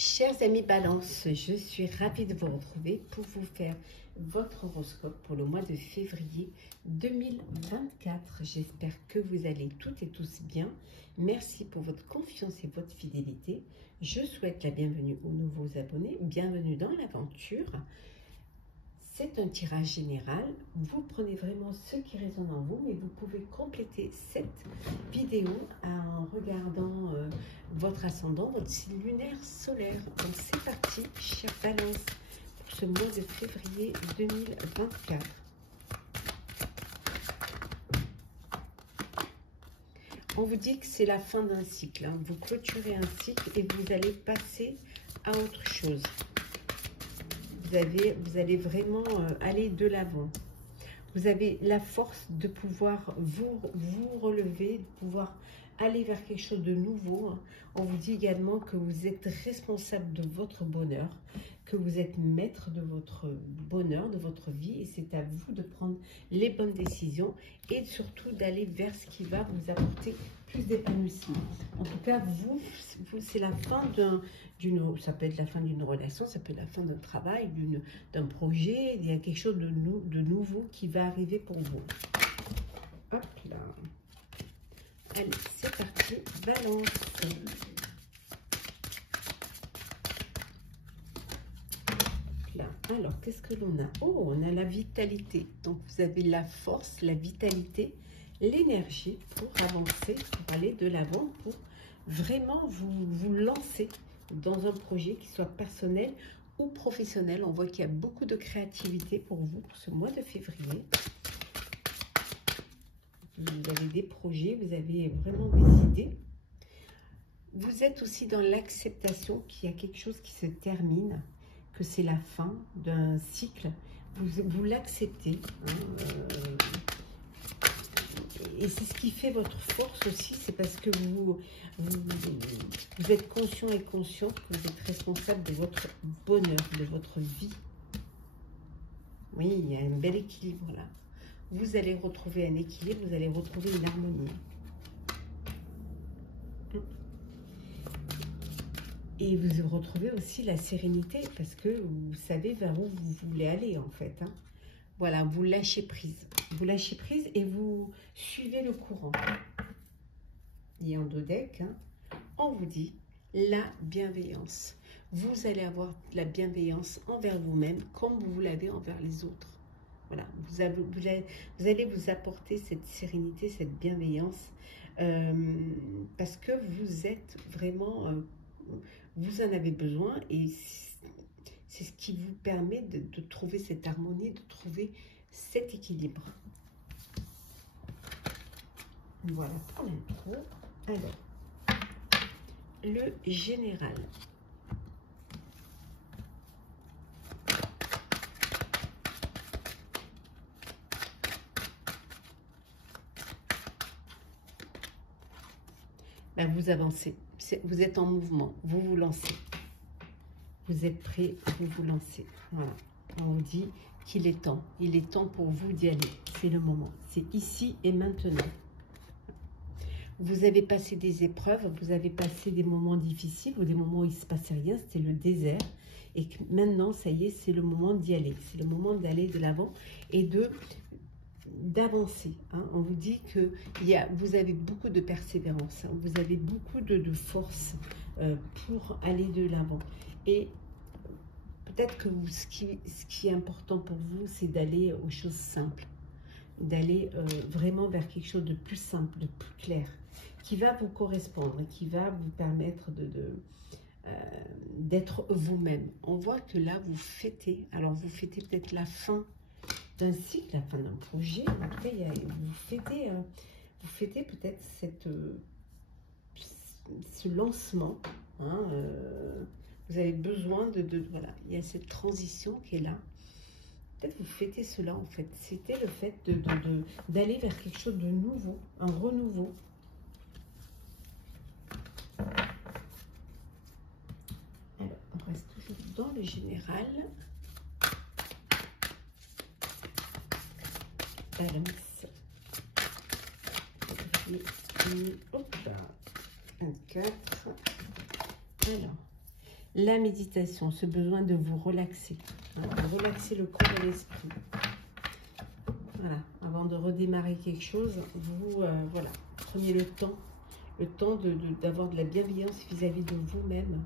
Chers amis Balance, je suis ravie de vous retrouver pour vous faire votre horoscope pour le mois de février 2024. J'espère que vous allez toutes et tous bien. Merci pour votre confiance et votre fidélité. Je souhaite la bienvenue aux nouveaux abonnés. Bienvenue dans l'aventure. C'est un tirage général. Vous prenez vraiment ce qui résonne en vous, mais vous pouvez compléter cette vidéo en regardant votre ascendant, votre signe lunaire solaire. Donc c'est parti, chère Balance, pour ce mois de février 2024. On vous dit que c'est la fin d'un cycle. Hein. Vous clôturez un cycle et vous allez passer à autre chose. Vous allez vraiment aller de l'avant. Vous avez la force de pouvoir vous relever, de pouvoir aller vers quelque chose de nouveau. On vous dit également que vous êtes responsable de votre bonheur, que vous êtes maître de votre bonheur, de votre vie, et c'est à vous de prendre les bonnes décisions et surtout d'aller vers ce qui va vous apporter plus d'épanouissement. En tout cas, vous c'est la fin ça peut être la fin d'une relation, ça peut être la fin d'un travail, d'un projet. Il y a quelque chose de nouveau qui va arriver pour vous. Hop là. Allez, c'est parti, Balance. Là. Alors, qu'est-ce que l'on a? Oh, on a la vitalité. Donc, vous avez la force, la vitalité, l'énergie pour avancer, pour aller de l'avant, pour vraiment vous lancer dans un projet qui soit personnel ou professionnel. On voit qu'il y a beaucoup de créativité pour vous pour ce mois de février. Vous avez des projets, vous avez vraiment des idées. Vous êtes aussi dans l'acceptation qu'il y a quelque chose qui se termine, que c'est la fin d'un cycle. Vous l'acceptez. Hein, et c'est ce qui fait votre force aussi, c'est parce que vous êtes conscient et consciente que vous êtes responsable de votre bonheur, de votre vie. Oui, il y a un bel équilibre là. Vous allez retrouver un équilibre, vous allez retrouver une harmonie. Et vous retrouvez aussi la sérénité parce que vous savez vers où vous voulez aller en fait. Hein. Voilà, vous lâchez prise. Vous lâchez prise et vous suivez le courant. Et en dos deck, hein, on vous dit la bienveillance. Vous allez avoir de la bienveillance envers vous-même comme vous l'avez envers les autres. Voilà, vous allez vous apporter cette sérénité, cette bienveillance parce que vous êtes vraiment, vous en avez besoin et c'est ce qui vous permet de trouver cette harmonie, de trouver cet équilibre. Voilà pour l'intro. Alors, le général. Ben, vous avancez, vous êtes en mouvement, vous vous lancez. Vous êtes prêt, vous vous lancez. Voilà, on vous dit qu'il est temps. Il est temps pour vous d'y aller. C'est le moment. C'est ici et maintenant. Vous avez passé des épreuves, vous avez passé des moments difficiles ou des moments où il ne se passait rien. C'était le désert. Et que maintenant, ça y est, c'est le moment d'y aller. C'est le moment d'aller de l'avant et d'avancer. Hein. On vous dit que vous avez beaucoup de persévérance. Hein. Vous avez beaucoup de force pour aller de l'avant. Et peut-être que ce qui est important pour vous, c'est d'aller aux choses simples, d'aller vraiment vers quelque chose de plus simple, de plus clair, qui va vous correspondre, qui va vous permettre d'être vous-même. On voit que là, vous fêtez. Alors, vous fêtez peut-être la fin d'un cycle, la fin d'un projet. En tout cas, vous fêtez peut-être ce lancement. Hein, vous avez besoin voilà, il y a cette transition qui est là. Peut-être vous fêtez cela en fait. C'était le fait d'aller vers quelque chose de nouveau, un renouveau. Alors, on reste toujours dans le général. Balance. Hop là. 24. Alors, La méditation, ce besoin de vous relaxer, hein, de relaxer le corps et l'esprit. Voilà, avant de redémarrer quelque chose, vous voilà, prenez le temps d'avoir de la bienveillance vis-à-vis de vous-même.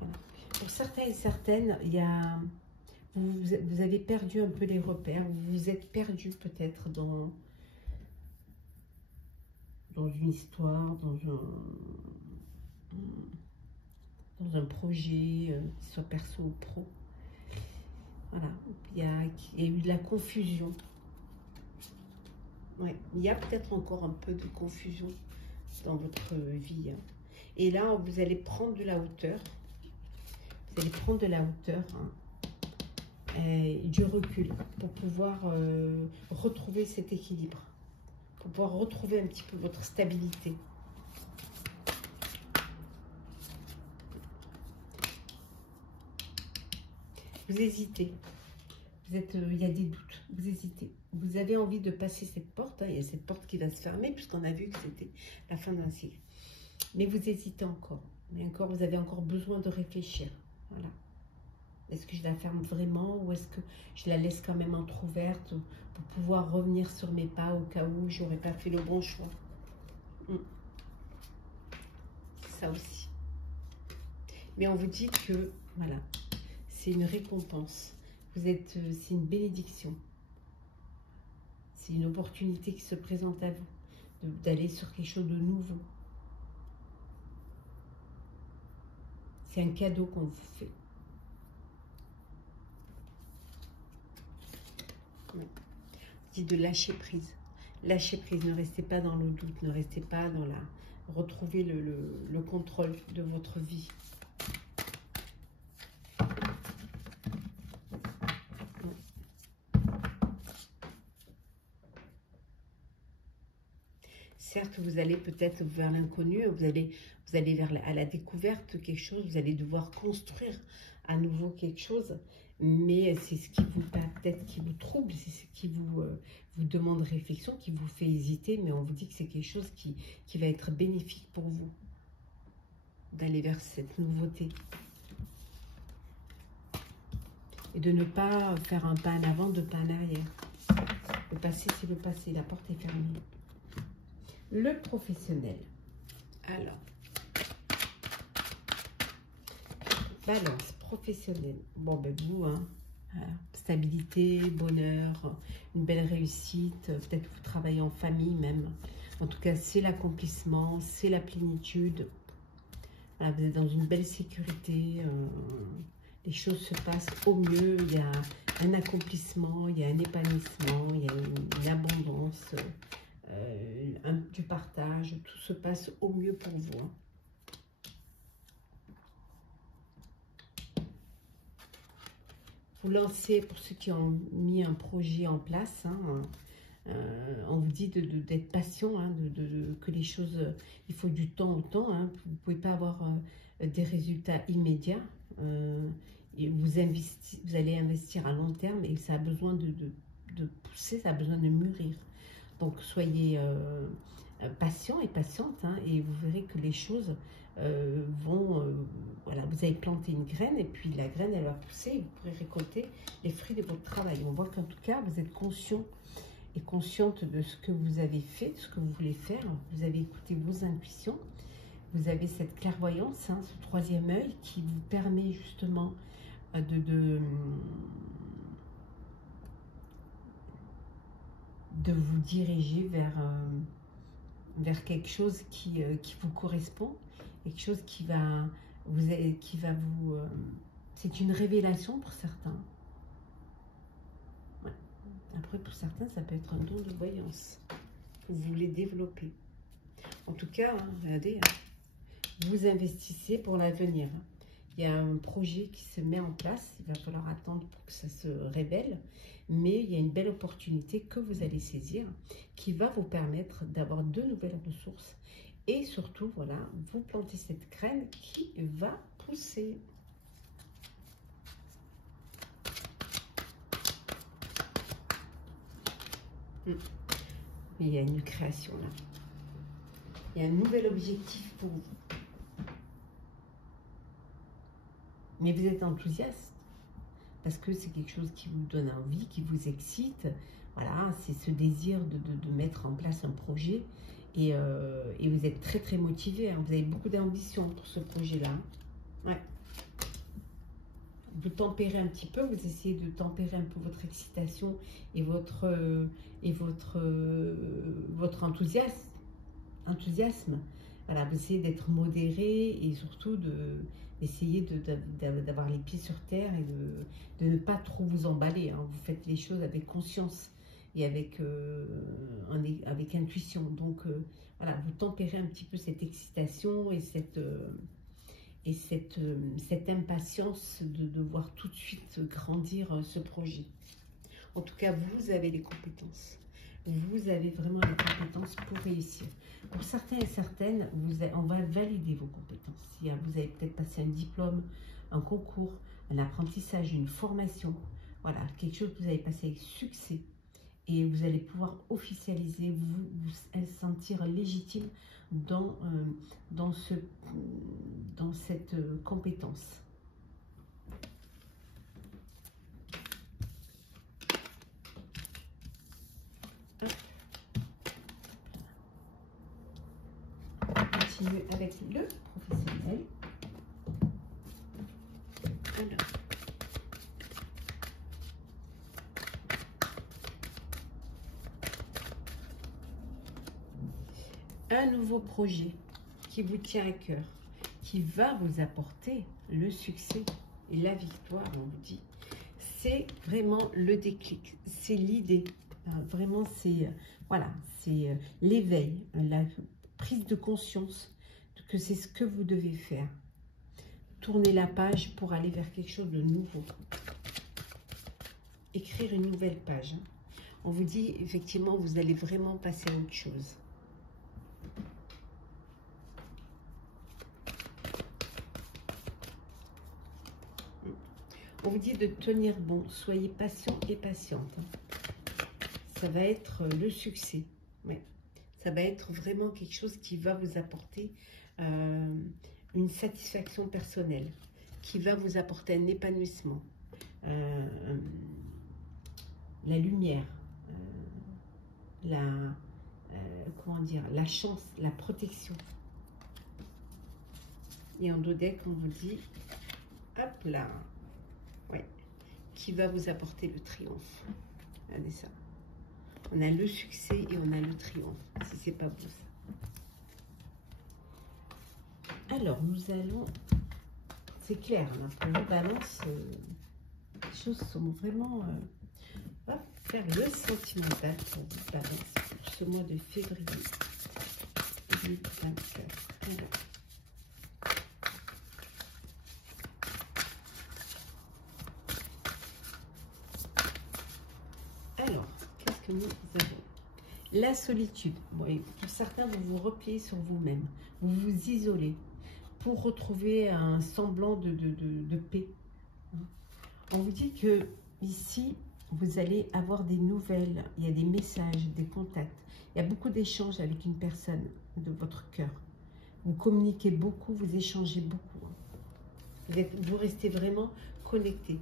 Voilà. Pour certains et certaines, il y a, vous avez perdu un peu les repères, vous vous êtes perdu peut-être dans une histoire, dans un projet, qu'il soit perso ou pro. Voilà, il y a eu de la confusion. Ouais, il y a peut-être encore un peu de confusion dans votre vie. Hein. Et là, vous allez prendre de la hauteur. Vous allez prendre de la hauteur, hein, et du recul pour pouvoir retrouver cet équilibre. Pour pouvoir retrouver un petit peu votre stabilité. Vous hésitez. Il y a des doutes. Vous hésitez. Vous avez envie de passer cette porte. Hein, il y a cette porte qui va se fermer puisqu'on a vu que c'était la fin d'un cycle. Mais vous hésitez encore. Mais encore, vous avez encore besoin de réfléchir. Voilà. Est-ce que je la ferme vraiment ou est-ce que je la laisse quand même entrouverte pour pouvoir revenir sur mes pas au cas où je n'aurais pas fait le bon choix. C'est ça aussi. Mais on vous dit que, voilà, c'est une récompense. C'est une bénédiction. C'est une opportunité qui se présente à vous, d'aller sur quelque chose de nouveau. C'est un cadeau qu'on vous fait. Ouais. On dit de lâcher prise. Lâcher prise, ne restez pas dans le doute, ne restez pas dans la... Retrouvez le contrôle de votre vie. Certes, vous allez peut-être vers l'inconnu, vous allez à la découverte de quelque chose, vous allez devoir construire à nouveau quelque chose, mais c'est ce qui vous peut-être qui vous trouble, c'est ce qui vous demande réflexion, qui vous fait hésiter, mais on vous dit que c'est quelque chose qui va être bénéfique pour vous, d'aller vers cette nouveauté. Et de ne pas faire un pas en avant, deux pas en arrière. Le passé, c'est le passé, la porte est fermée. Le professionnel. Alors, balance, professionnel. Bon, ben vous, hein, stabilité, bonheur, une belle réussite. Peut-être que vous travaillez en famille même. En tout cas, c'est l'accomplissement, c'est la plénitude. Voilà, vous êtes dans une belle sécurité. Les choses se passent au mieux. Il y a un accomplissement, il y a un épanouissement, il y a une abondance. Du partage, tout se passe au mieux pour vous. Hein. Vous lancez, pour ceux qui ont mis un projet en place, hein, on vous dit d'être patient, hein, que les choses, il faut du temps au temps. Hein, vous ne pouvez pas avoir des résultats immédiats. Et vous allez investir à long terme et ça a besoin de pousser, ça a besoin de mûrir. Donc, soyez patient et patiente, hein, et vous verrez que les choses vont... voilà, vous avez planté une graine, et puis la graine, elle va pousser, et vous pourrez récolter les fruits de votre travail. On voit qu'en tout cas, vous êtes conscient et consciente de ce que vous avez fait, de ce que vous voulez faire. Vous avez écouté vos intuitions. Vous avez cette clairvoyance, hein, ce troisième œil qui vous permet justement de vous diriger vers quelque chose qui vous correspond, quelque chose qui va vous... c'est une révélation pour certains. Ouais. Après, pour certains, ça peut être un don de voyance que vous voulez développer. En tout cas, hein, regardez, hein, vous investissez pour l'avenir. Il y a un projet qui se met en place, il va falloir attendre pour que ça se révèle, mais il y a une belle opportunité que vous allez saisir qui va vous permettre d'avoir de nouvelles ressources et surtout, voilà, vous plantez cette graine qui va pousser. Il y a une création là. Il y a un nouvel objectif pour vous. Mais vous êtes enthousiaste parce que c'est quelque chose qui vous donne envie, qui vous excite. Voilà, c'est ce désir de mettre en place un projet. Et vous êtes très très motivé. Hein. Vous avez beaucoup d'ambition pour ce projet-là. Ouais. Vous tempérez un petit peu, vous essayez de tempérer un peu votre excitation et votre enthousiasme. Voilà, vous essayez d'être modéré et surtout d'essayer d'avoir les pieds sur terre et de ne pas trop vous emballer. Hein. Vous faites les choses avec conscience et avec intuition. Donc voilà, vous tempérez un petit peu cette excitation et cette impatience de voir tout de suite grandir ce projet. En tout cas, vous avez les compétences. Vous avez vraiment les compétences pour réussir. Pour certains et certaines, on va valider vos compétences. Vous avez peut-être passé un diplôme, un concours, un apprentissage, une formation. Voilà, quelque chose que vous avez passé avec succès. Et vous allez pouvoir officialiser, vous sentir légitime dans cette compétence. On continue avec le professionnel. Alors, un nouveau projet qui vous tient à cœur, qui va vous apporter le succès et la victoire, on vous dit. C'est vraiment le déclic, c'est l'idée. Vraiment, c'est voilà, c'est l'éveil, la prise de conscience que c'est ce que vous devez faire. Tourner la page pour aller vers quelque chose de nouveau. Écrire une nouvelle page. On vous dit, effectivement, vous allez vraiment passer à autre chose. On vous dit de tenir bon, soyez patient et patiente. Ça va être le succès. Ouais. Ça va être vraiment quelque chose qui va vous apporter une satisfaction personnelle, qui va vous apporter un épanouissement, la lumière, comment dire, la chance, la protection. Et en dos deck, on vous dit, hop là, ouais, qui va vous apporter le triomphe. Regardez ça. On a le succès et on a le triomphe, si c'est pas beau ça. Alors, nous allons, c'est clair, hein, pour le balance, les choses sont vraiment... on va faire le sentimental pour vous balance pour ce mois de février 2024. Alors, qu'est-ce que nous avons? La solitude. Bon, pour certains, vous vous repliez sur vous-même. Vous vous isolez pour retrouver un semblant de paix. On vous dit que ici, vous allez avoir des nouvelles. Il y a des messages, des contacts. Il y a beaucoup d'échanges avec une personne de votre cœur. Vous communiquez beaucoup, vous échangez beaucoup. Vous restez vraiment connectés.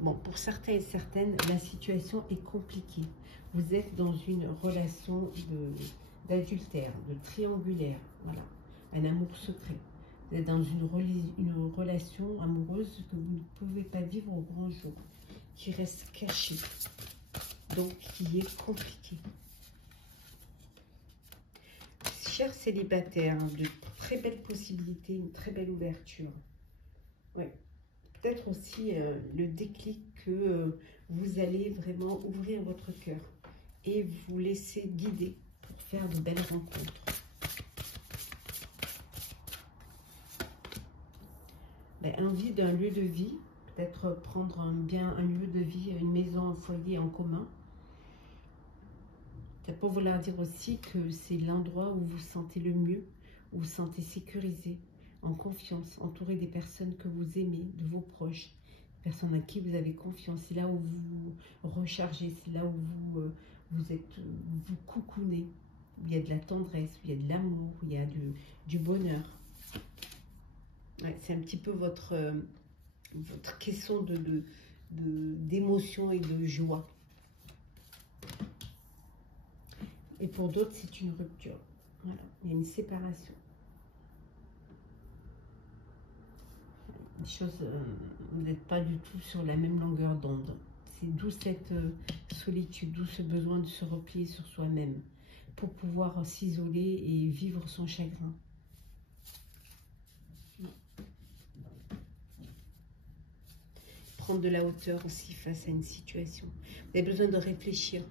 Bon, pour certains et certaines, la situation est compliquée. Vous êtes dans une relation d'adultère, de triangulaire, voilà, un amour secret. Vous êtes dans une relation amoureuse que vous ne pouvez pas vivre au grand jour, qui reste cachée, donc qui est compliquée. Chers célibataires, de très belles possibilités, une très belle ouverture. Ouais. Peut-être aussi le déclic que vous allez vraiment ouvrir votre cœur et vous laisser guider pour faire de belles rencontres. Envie d'un lieu de vie, peut-être prendre un lieu de vie, une maison, un foyer en commun. Peut-être pour vouloir dire aussi que c'est l'endroit où vous vous sentez le mieux, où vous vous sentez sécurisé, en confiance, entouré des personnes que vous aimez, de vos proches, personnes à qui vous avez confiance. C'est là où vous vous rechargez, c'est là où vous coucounez, où il y a de la tendresse, où il y a de l'amour, où il y a du bonheur. Ouais, c'est un petit peu votre caisson d'émotion et de joie. Et pour d'autres, c'est une rupture. Voilà, il y a une séparation. Les choses, vous n'êtes pas du tout sur la même longueur d'onde. C'est d'où cette solitude, d'où ce besoin de se replier sur soi-même pour pouvoir s'isoler et vivre son chagrin. Prendre de la hauteur aussi face à une situation. Vous avez besoin de réfléchir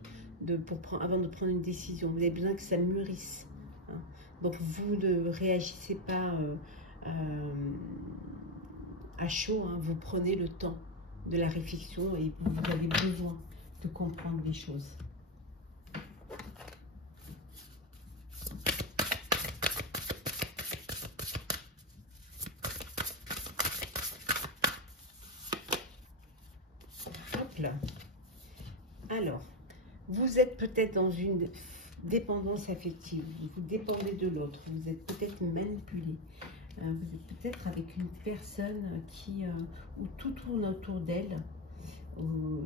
avant de prendre une décision. Vous avez besoin que ça mûrisse. Hein. Donc vous ne réagissez pas à chaud. Hein. Vous prenez le temps de la réflexion et vous avez besoin de comprendre les choses. Hop là. Alors, vous êtes peut-être dans une dépendance affective. Vous dépendez de l'autre. Vous êtes peut-être manipulé. Vous êtes peut-être avec une personne où tout tourne autour d'elle.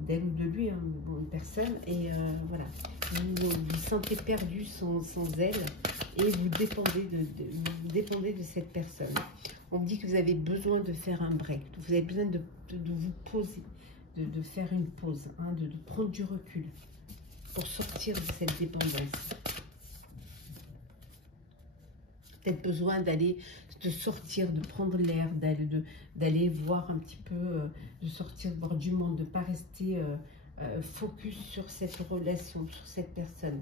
D'elle ou de lui, hein, bon, une personne, et voilà, vous vous sentez perdu sans elle, et vous dépendez de cette personne. On me dit que vous avez besoin de faire un break, vous avez besoin de vous poser, de faire une pause, hein, de prendre du recul pour sortir de cette dépendance. Peut-être besoin de sortir, de prendre l'air, d'aller voir un petit peu, de sortir, de voir du monde, de ne pas rester focus sur cette relation, sur cette personne.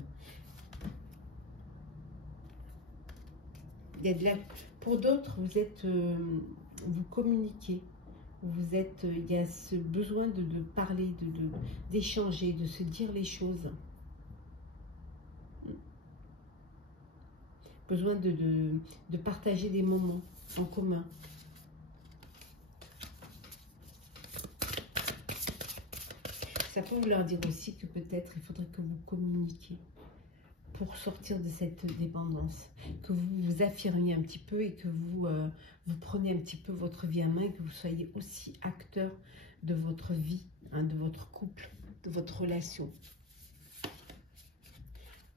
Il y a pour d'autres, vous communiquez, il y a ce besoin de parler, d'échanger, de se dire les choses. Besoin de partager des moments en commun. Ça peut vouloir dire aussi que peut-être il faudrait que vous communiquiez pour sortir de cette dépendance, que vous vous affirmiez un petit peu et que vous preniez un petit peu votre vie en main, et que vous soyez aussi acteur de votre vie, hein, de votre couple, de votre relation.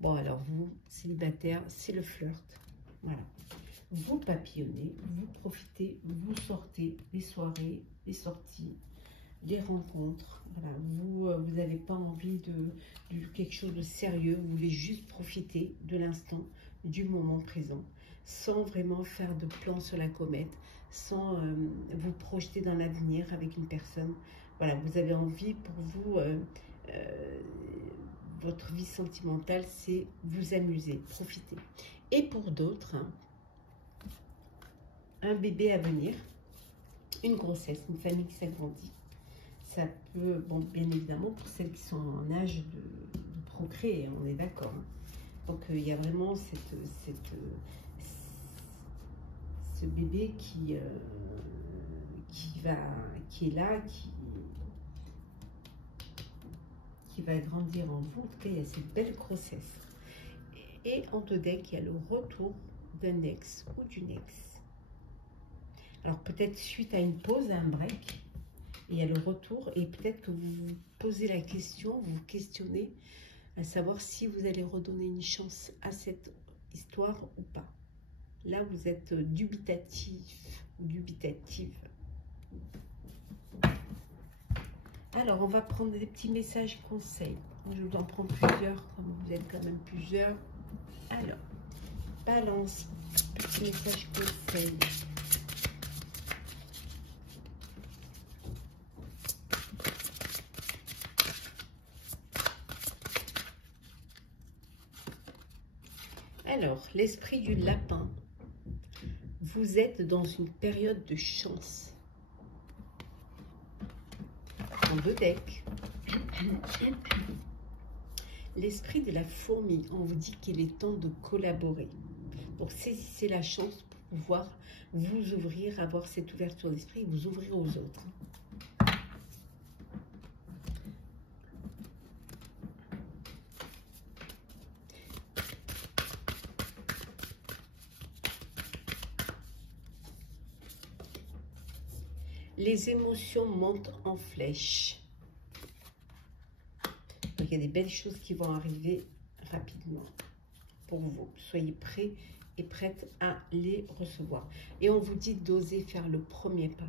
Bon, alors vous, célibataire, c'est le flirt. Voilà. Vous papillonnez, vous profitez, vous sortez, les soirées, les sorties, les rencontres. Voilà. Vous n'avez pas envie de quelque chose de sérieux. Vous voulez juste profiter de l'instant, du moment présent, sans vraiment faire de plan sur la comète, sans vous projeter dans l'avenir avec une personne. Voilà, vous avez envie pour vous... votre vie sentimentale, c'est vous amuser, profiter. Et pour d'autres, hein, un bébé à venir, une grossesse, une famille qui s'agrandit. Ça peut, bon, bien évidemment, pour celles qui sont en âge de procréer, on est d'accord. Hein. Donc, il y a vraiment ce bébé qui est là, qui va grandir en vous. En tout cas, il y a cette belle grossesse. Et en deux decks, il y a le retour d'un ex ou d'une ex. Alors peut-être suite à une pause, à un break, il y a le retour et peut-être que vous vous posez la question, vous vous questionnez à savoir si vous allez redonner une chance à cette histoire ou pas. Là, vous êtes dubitatif ou dubitative. Alors, on va prendre des petits messages conseils. Je vous en prends plusieurs, comme vous êtes quand même plusieurs. Alors, Balance, petit message conseil. Alors, l'esprit du lapin. Vous êtes dans une période de chance. En deux decks. L'esprit de la fourmi, on vous dit qu'il est temps de collaborer. Donc saisissez la chance pour pouvoir vous ouvrir, avoir cette ouverture d'esprit et vous ouvrir aux autres. les émotions montent en flèche. Donc, il y a des belles choses qui vont arriver rapidement pour vous. Soyez prêts et prête à les recevoir. Et on vous dit d'oser faire le premier pas.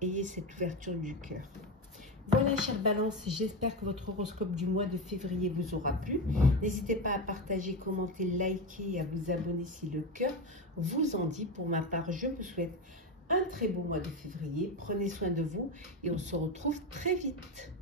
Ayez cette ouverture du cœur. Voilà, chère Balance, j'espère que votre horoscope du mois de février vous aura plu. N'hésitez pas à partager, commenter, liker et à vous abonner si le cœur vous en dit. Pour ma part, je vous souhaite un très beau mois de février. Prenez soin de vous et on se retrouve très vite.